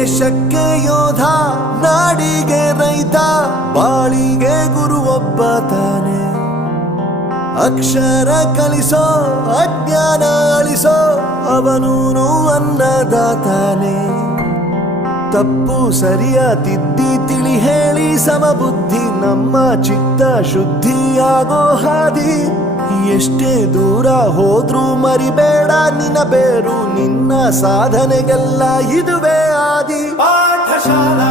ದೇಶಕ್ಕೆ ಯೋಧ, ನಾಡಿಗೆ ರೈತ, ಬಾಳಿಗೆ ಗುರು ಒಬ್ಬ ತಾನೆ. ಅಕ್ಷರ ಕಲಿಸೋ, ಅಜ್ಞಾನ ಅಳಿಸೋ, ಅವನೂನು ಅನ್ನದಾತಾನೆ. ತಪ್ಪು ಸರಿಯ ತಿದ್ದಿ ತಿಳಿ ಹೇಳಿ ಸಮಬುದ್ಧಿ, ನಮ್ಮ ಚಿತ್ತ ಶುದ್ಧಿಯಾಗೋ ಹಾದಿ. ಎಷ್ಟೇ ದೂರ ಹೋದ್ರೂ ಮರಿಬೇಡ ನಿನ್ನ ಬೇರು, ನಿನ್ನ ಸಾಧನೆಗೆಲ್ಲ ಇದುವೇ ಆದಿ. ಪಾಠಶಾಲಾ